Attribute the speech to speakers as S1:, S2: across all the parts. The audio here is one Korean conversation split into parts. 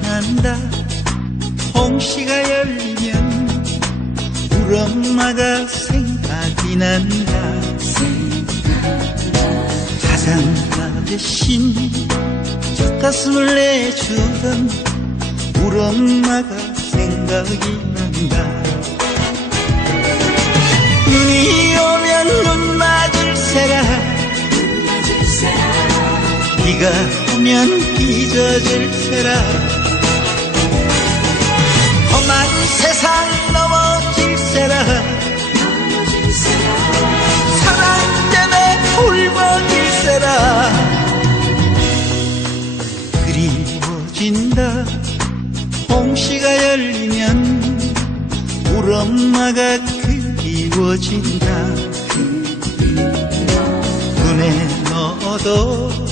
S1: 난다. 홍시가 열리면 우리 엄마가 생각이 난다. 가장 대신 젖가슴을 내주던 우리 엄마가 생각이 난다. 눈이 오면 눈 맞을세라 비가 오면 비 젖을세라. 험한 세상 넘어질세라. 사랑 때문에 울먹일세라. 그리워진다. 홍시가 열리면 우리 엄마가 그리워진다. 눈에 넣어도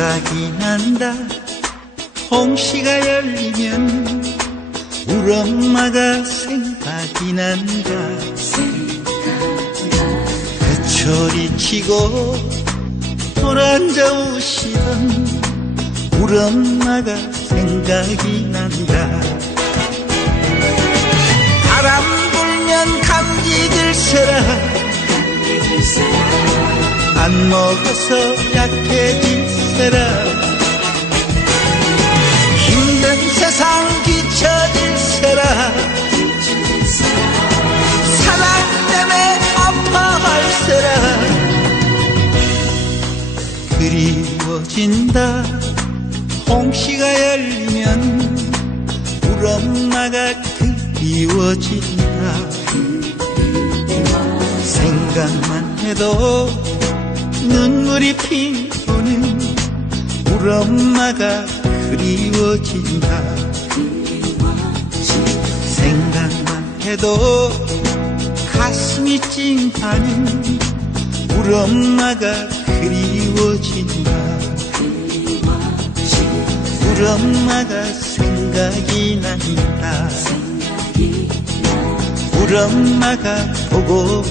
S1: 생각이 난다. 홍시가 열리면 우리 엄마가 생각이 난다. 배철이 치고 돌아앉아 우시던 우리 엄마가 생각이 난다. 바람 불면 감기 들세라. 안 먹어서 약해 질세라 힘든 세상 뒤처질세라. 사랑 때문에 아파할세라. 그리워진다. 홍시가 열리면 우리 엄마가 그리워진다. 생각만 해도 눈물이 피우는 우리 엄마가 그리워진다 생각만 해도 가슴이 찡하는 우리 엄마가 그리워진다 우리 엄마가 생각이 난다. 우리 엄마가 보고